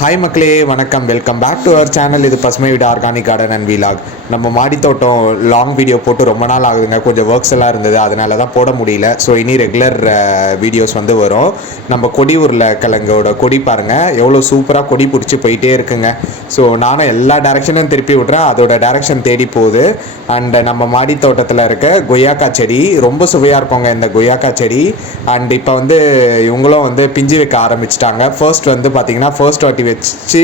Hi மக்களே, வணக்கம். Welcome back to our channel. இது பசுமை வீடு ஆர்கானிக் கார்டன் அண்ட் வீலாக். நம்ம மாடி தோட்டம் லாங் வீடியோ போட்டு ரொம்ப நாள் ஆகுதுங்க. கொஞ்சம் ஒர்க்ஸ் எல்லாம் இருந்தது, அதனால தான் போட முடியல. ஸோ இனி ரெகுலர் வீடியோஸ் வந்து வரும். நம்ம கொடி உருளைக்கிழங்கோட கொடி பாருங்கள், எவ்வளோ சூப்பராக கொடி பிடிச்சி போயிட்டே இருக்குங்க. ஸோ நானும் எல்லா டேரெக்ஷனும் திருப்பி விட்றேன், அதோட டேரெக்ஷன் தேடி போகுது. அண்ட் நம்ம மாடி தோட்டத்தில் இருக்க கொய்யாக்கா செடி ரொம்ப சுவையாக இருக்குங்க இந்த கொய்யாக்கா செடி. அண்ட் இப்போ வந்து இவங்களும் வந்து பிஞ்சு வைக்க ஆரம்பிச்சிட்டாங்க. ஃபர்ஸ்ட் வந்து பார்த்திங்கன்னா ஃபர்ஸ்ட் வாட்டி வச்சு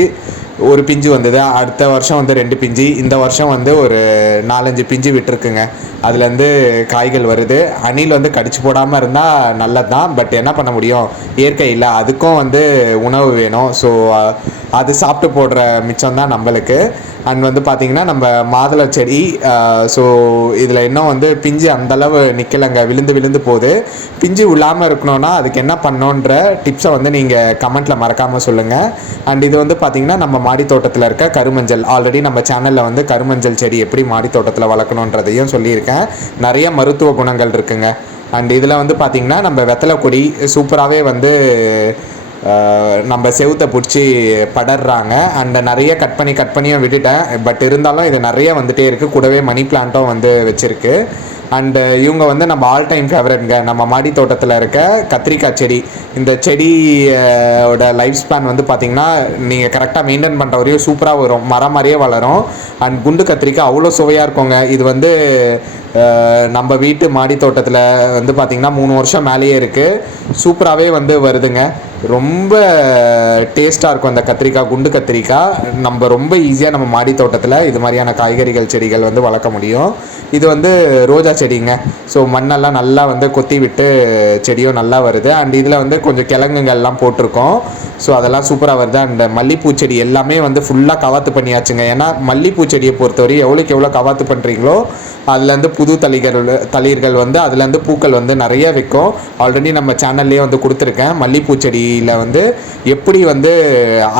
ஒரு பிஞ்சு வந்தது. அடுத்த வருஷம் வந்து 2 பிஞ்சு, இந்த வருஷம் வந்து ஒரு 4-5 பிஞ்சு விட்டுருக்குங்க. அதுலேருந்து காய்கள் வருது. அணில் வந்து கடிச்சு போடாமல் இருந்தால் நல்லது தான், பட் என்ன பண்ண முடியும், இயற்கை இல்லை, அதுக்கும் வந்து உணவு வேணும். ஸோ அது சாப்பிட்டு போடுற மிச்சம் தான் நம்மளுக்கு. அண்ட் வந்து பார்த்திங்கன்னா நம்ம மாதுளை செடி, ஸோ இதில் இன்னும் வந்து பிஞ்சு அந்தளவு நிற்கலைங்க, விழுந்து விழுந்து போகுது. பிஞ்சு விழாமல் இருக்கணும்னா அதுக்கு என்ன பண்ணணுன்ற டிப்ஸை வந்து நீங்கள் கமெண்ட்டில் மறக்காமல் சொல்லுங்கள். அண்ட் இது வந்து பார்த்திங்கன்னா நம்ம மாடி தோட்டத்தில் இருக்க கருமஞ்சள். ஆல்ரெடி நம்ம சேனலில் வந்து கருமஞ்சள் செடி எப்படி மாடி தோட்டத்தில் வளர்க்கணுன்றதையும் சொல்லியிருக்கேன். நிறைய மருத்துவ குணங்கள் இருக்குங்க. அண்ட் இதில் வந்து பார்த்திங்கன்னா நம்ம வெத்தலை கொடி சூப்பராகவே வந்து நம்ம செவுத்தை பிடிச்சி படர்றாங்க. அண்ட் நிறைய கட் பண்ணியும் விட்டுட்டேன், பட் இருந்தாலும் இது நிறைய வந்துகிட்டே இருக்குது. கூடவே மணி பிளான்ட்டும் வந்து வச்சுருக்கு. அண்டு இவங்க வந்து நம்ம ஆல் டைம் ஃபேவரட்ங்க, நம்ம மாடி தோட்டத்தில் இருக்க கத்திரிக்காய் செடி. இந்த செடியோட லைஃப் ஸ்பேன் வந்து பார்த்திங்கன்னா நீங்கள் கரெக்டாக மெயின்டைன் பண்ணுற வரையும் சூப்பராக வரும், மரம் மாதிரியே வளரும். அண்ட் குண்டு கத்திரிக்காய் அவ்வளோ சுவையாக இருக்குங்க. இது வந்து நம்ம வீட்டு மாடி தோட்டத்தில் வந்து பார்த்திங்கன்னா 3 வருஷம் மேலேயே இருக்குது. சூப்பராகவே வந்து வருதுங்க. ரொம்ப டேஸ்ட்டாக இருக்கும் அந்த கத்திரிக்காய், குண்டு கத்திரிக்காய். நம்ம ரொம்ப ஈஸியாக நம்ம மாடி தோட்டத்தில் இது மாதிரியான காய்கறிகள் செடிகள் வந்து வளர்க்க முடியும். இது வந்து ரோஜா செடிங்க. ஸோ மண்ணெல்லாம் நல்லா வந்து கொத்தி விட்டு செடியும் நல்லா வருது. அண்ட் இதில் வந்து கொஞ்சம் கிழங்குங்கள்லாம் போட்டிருக்கோம். ஸோ அதெல்லாம் சூப்பராக வருது. அண்ட் மல்லிப்பூ செடி எல்லாமே வந்து ஃபுல்லாக கவாத்து பண்ணியாச்சுங்க. ஏன்னா மல்லிப்பூ செடியை பொறுத்தவரை எவ்வளோக்கு எவ்வளோ கவாத்து பண்ணுறீங்களோ அதுலேருந்து புது தளிர்கள் வந்து அதுலேருந்து பூக்கள் வந்து நிறைய வைக்கும். ஆல்ரெடி நம்ம சேனல்லே வந்து கொடுத்துருக்கேன். மல்லிப்பூ செடியில் வந்து எப்படி வந்து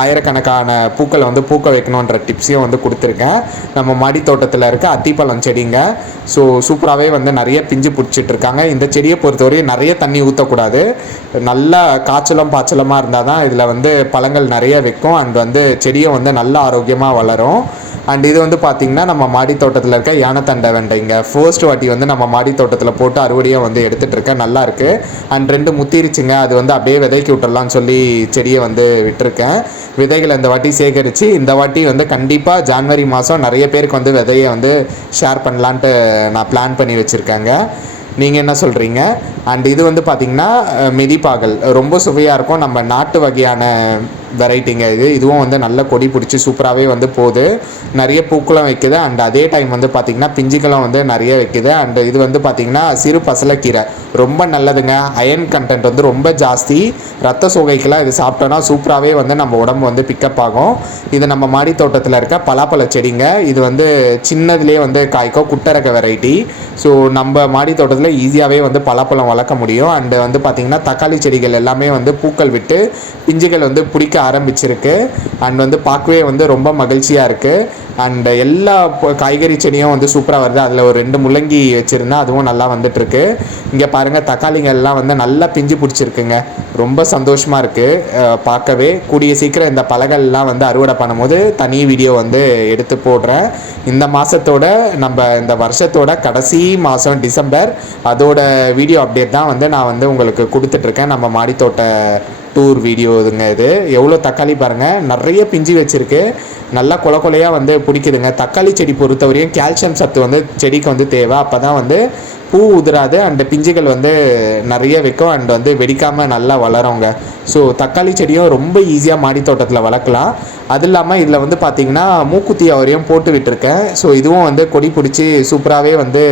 ஆயிரக்கணக்கான பூக்களை வந்து பூக்க வைக்கணுன்ற டிப்ஸையும் வந்து கொடுத்துருக்கேன். நம்ம மாடி தோட்டத்தில் இருக்க அத்திப்பழம் செடிங்க. ஸோ சூப்பராகவே வந்து நிறைய பிஞ்சு பிடிச்சிட்ருக்காங்க. இந்த செடியை பொறுத்தவரையும் நிறைய தண்ணி ஊற்றக்கூடாது, நல்லா பாய்ச்சலமாக இருந்தால் தான் இதில் வந்து பழங்கள் நிறைய வைக்கும். அண்ட் வந்து செடியை வந்து நல்ல ஆரோக்கியமாக வளரும். அண்ட் இது வந்து பார்த்திங்கன்னா நம்ம மாடி தோட்டத்தில் இருக்க யானைத்தண்டை வெண்டைங்க. ஃபர்ஸ்ட் வாட்டி வந்து நம்ம மாடி தோட்டத்தில் போட்டு அறுவடையாக வந்து எடுத்துகிட்ருக்கேன். நல்லாயிருக்கு. அண்ட் 2 முத்திருச்சுங்க. அது வந்து அப்படியே விதைக்கி விட்டுறலான்னு சொல்லி செடியை வந்து விட்டுருக்கேன். விதைகளை இந்த வாட்டி சேகரித்து இந்த வாட்டி வந்து கண்டிப்பாக ஜான்வரி மாதம் நிறைய பேருக்கு வந்து விதையை வந்து ஷேர் பண்ணலான்ட்டு நான் பிளான் பண்ணி வச்சுருக்கேங்க. நீங்கள் என்ன சொல்கிறீங்க? அண்ட் இது வந்து பார்த்திங்கன்னா மிதிப்பாகல் ரொம்ப சுவையாக இருக்கும். நம்ம நாட்டு வகையான வெரைட்டிங்க இதுவும் வந்து நல்ல கொடி பிடிச்சி சூப்பராகவே வந்து போகுது. நிறைய பூக்களும் வைக்குது. அண்ட் அதே டைம் வந்து பார்த்திங்கன்னா பிஞ்சுகளும் வந்து நிறைய வைக்குது. அண்ட் இது வந்து பார்த்திங்கன்னா சிறு பசலைக்கீரை ரொம்ப நல்லதுங்க. அயன் கண்டென்ட் வந்து ரொம்ப ஜாஸ்தி. ரத்த சோகைக்கெல்லாம் இது சாப்பிட்டோன்னா சூப்பராகவே வந்து நம்ம உடம்பு வந்து பிக்கப் ஆகும். இது நம்ம மாடி தோட்டத்தில் இருக்க பலாப்பழ செடிங்க. இது வந்து சின்னதுலேயே வந்து காய்க்கும், குட்டரக வெரைட்டி. ஸோ நம்ம மாடி தோட்டத்தில் ஈஸியாகவே வந்து பலாப்பழம் வளர்க்க முடியும். அண்டு வந்து பார்த்திங்கன்னா தக்காளி செடிகள் எல்லாமே வந்து பூக்கள் விட்டு பிஞ்சுகள் வந்து பிடிக்க ஆரம்பிச்சிருக்கு. அண்ட் வந்து பார்க்கவே வந்து ரொம்ப மகிழ்ச்சியாக இருக்குது. அண்ட் எல்லா காய்கறி செடியும் வந்து சூப்பராக வருது. அதில் ஒரு 2 முள்ளங்கி வச்சுருந்தேன், அதுவும் நல்லா வந்துட்டுருக்கு. இங்கே பாருங்கள், தக்காளிகள் எல்லாம் வந்து நல்லா பிஞ்சு பிடிச்சிருக்குங்க. ரொம்ப சந்தோஷமாக இருக்குது பார்க்கவே. கூடிய சீக்கிரம் இந்த பழங்கள்லாம் வந்து அறுவடை பண்ணும்போது தனி வீடியோ வந்து எடுத்து போடுறேன். இந்த மாதத்தோட நம்ம இந்த வருஷத்தோட கடைசி மாதம் டிசம்பர், அதோட வீடியோ அப்டேட் தான் வந்து நான் வந்து உங்களுக்கு கொடுத்துட்ருக்கேன். நம்ம மாடித்தோட்ட டூர் வீடியோ இதுங்க. இது எவ்வளோ தக்காளி பாருங்கள், நிறைய பிஞ்சு வச்சுருக்கு. நல்லா கொலையாக வந்து பிடிக்குதுங்க. தக்காளி செடி பொறுத்தவரையும் கால்சியம் சத்து வந்து செடிக்கு வந்து தேவை. அப்போ தான் வந்து பூ உதிராது. அண்ட் பிஞ்சுகள் வந்து நிறைய வைக்கும். அண்ட் வந்து வெடிக்காமல் நல்லா வளருங்க. ஸோ தக்காளி செடியும் ரொம்ப ஈஸியாக மாடி தோட்டத்தில் வளர்க்கலாம். அது இல்லாமல் இதில் வந்து பார்த்திங்கன்னா மூக்குத்தி அவரையும் போட்டு விட்டுருக்கேன். ஸோ இதுவும் வந்து கொடி பிடிச்சி சூப்பராகவே வந்து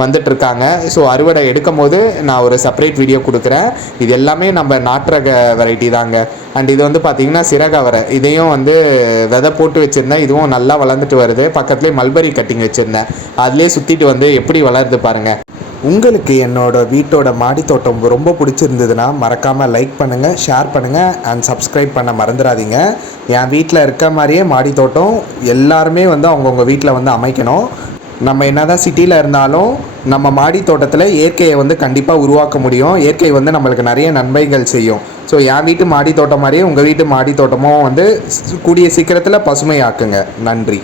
வந்துட்டுருக்காங்க. ஸோ அறுவடை எடுக்கும் போது நான் ஒரு செப்பரேட் வீடியோ கொடுக்குறேன். இது எல்லாமே நம்ம நாட்டுரக வெரைட்டி தாங்க. அண்ட் இது வந்து பார்த்திங்கன்னா சிறகவரை, இதையும் வந்து விதை போட்டு வச்சுருந்தேன். இதுவும் நல்லா வளர்ந்துட்டு வருது. பக்கத்துலேயே மல்பரி கட்டிங் வச்சுருந்தேன், அதுலேயே சுற்றிட்டு வந்து எப்படி வளருது பாருங்கள். உங்களுக்கு என்னோட வீட்டோட மாடி தோட்டம் ரொம்ப பிடிச்சிருந்ததுன்னா மறக்காமல் லைக் பண்ணுங்கள், ஷேர் பண்ணுங்கள் அண்ட் சப்ஸ்கிரைப் பண்ண மறந்துடாதீங்க. என் வீட்டில் இருக்க மாதிரியே மாடி தோட்டம் எல்லாருமே வந்து அவங்கவுங்க வீட்டில் வந்து அமைக்கணும். நம்ம என்னதான் சிட்டியில் இருந்தாலும் நம்ம மாடி தோட்டத்தில் இயற்கையை வந்து கண்டிப்பாக உருவாக்க முடியும். இயற்கை வந்து நம்மளுக்கு நிறைய நன்மைகள் செய்யும். ஸோ என் வீட்டு மாடி தோட்டம் மாதிரியே உங்கள் வீட்டு மாடி தோட்டமும் வந்து கூடிய சீக்கிரத்தில் பசுமையாக்குங்க. நன்றி.